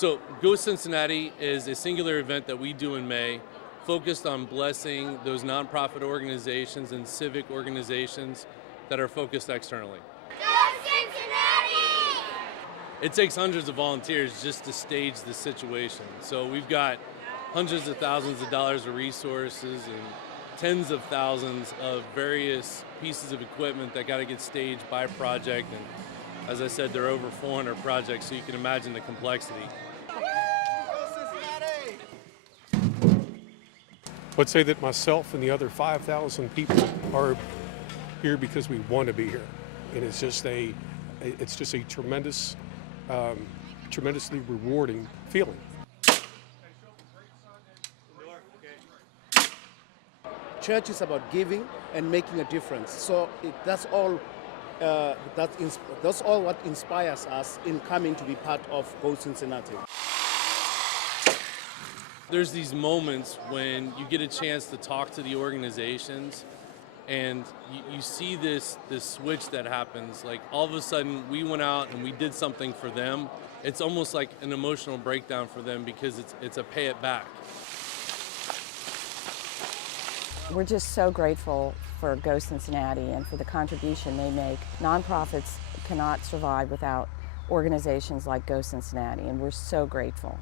So Go Cincinnati is a singular event that we do in May, focused on blessing those nonprofit organizations and civic organizations that are focused externally. Go Cincinnati! It takes hundreds of volunteers just to stage the situation. So we've got hundreds of thousands of dollars of resources and tens of thousands of various pieces of equipment that got to get staged by project. And as I said, there are over 400 projects, so you can imagine the complexity. Let's say that myself and the other 5,000 people are here because we want to be here, and it's just a tremendous, tremendously rewarding feeling. Church is about giving and making a difference. So that's all what inspires us in coming to be part of Go Cincinnati. There's these moments when you get a chance to talk to the organizations and you see this switch that happens. Like all of a sudden we went out and we did something for them. It's almost like an emotional breakdown for them because it's a pay it back. We're just so grateful for Go Cincinnati and for the contribution they make. Nonprofits cannot survive without organizations like Go Cincinnati, and we're so grateful.